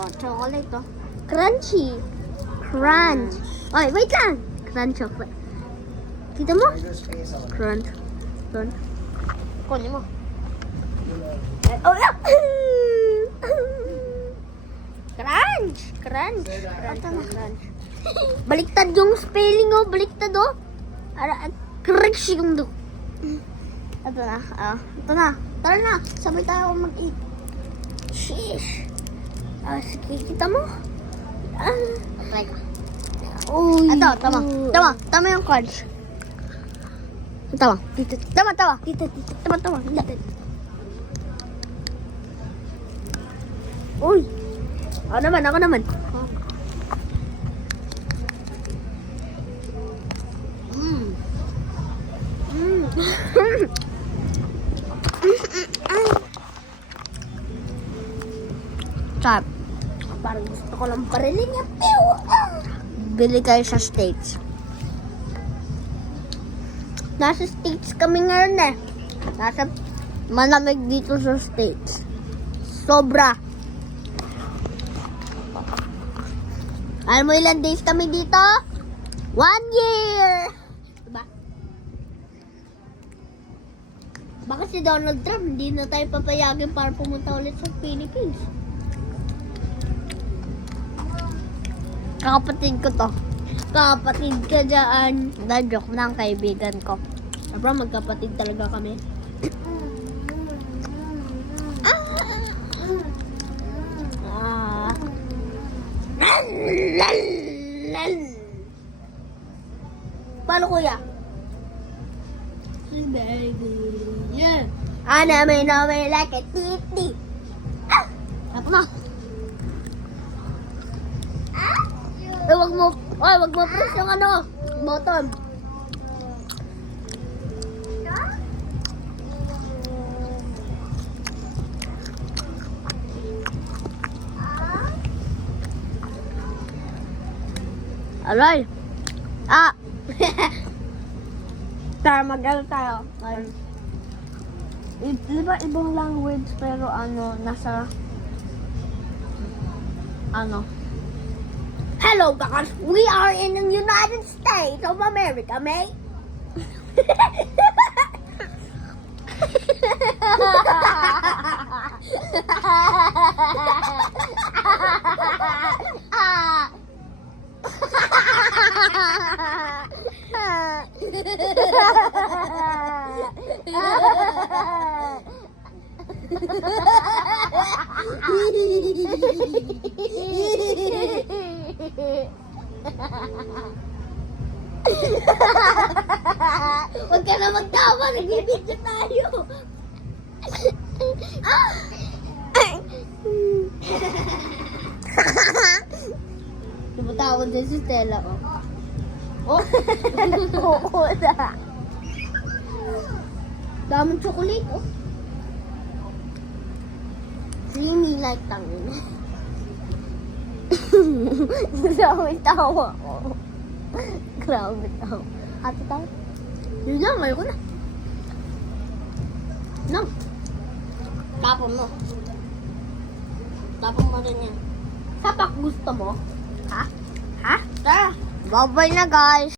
Oh, chocolate to. Crunchy. Crunch. Oy, wait lang. Crunch chocolate. Kita mo? Crunch. Crunch. Kunin mo. Oh, yeah. Crunch. Crunch. Crunch. Baliktad yung spelling, oh. Baliktad, oh. Crunch yung do. Ito na. Ito na. Tara na. Sabay tayo mag-eat. Sheesh. Sige, kita mo? Try ka. Uy. Ito, tama. Tama yung crunch. Tama. Tama. Tama. Uy. Ako naman. Sarap. Parang gusto ko lang parilin niya. Bili kayo sa States. Nasa States kami ngayon eh. Nasa malamig dito sa States. Sobra. Alam mo ilang days kami dito? 1 year! Diba? Baka si Donald Trump, hindi na tayo papayagin para pumunta ulit sa Philippines. Kapatid ko to. Kapatid ka dyan. Joke lang, kaibigan ko. Sobrang magkapatid talaga kami. Paano kuya? Yeah. Ana may no may like a titi. Ako na. Wag mo press yung button. Alay. Tara, mag-ano tayo. Di ba ibang language pero nasa Hello guys, we are in the United States of America, mate. Huwag ka na magtawa, nagbibidyo tayo. Tumatawa din si Stella, oh. Oo na. Daming chocolate, oh. Creamy like tangin. Grabe tawa ko. Grabe tawa. Ate tayo. Yun lang, ayoko na. No. Tapon mo. Tapon mo rin yan. Sapak gusto mo? Ha? Tara. Bye-bye na guys.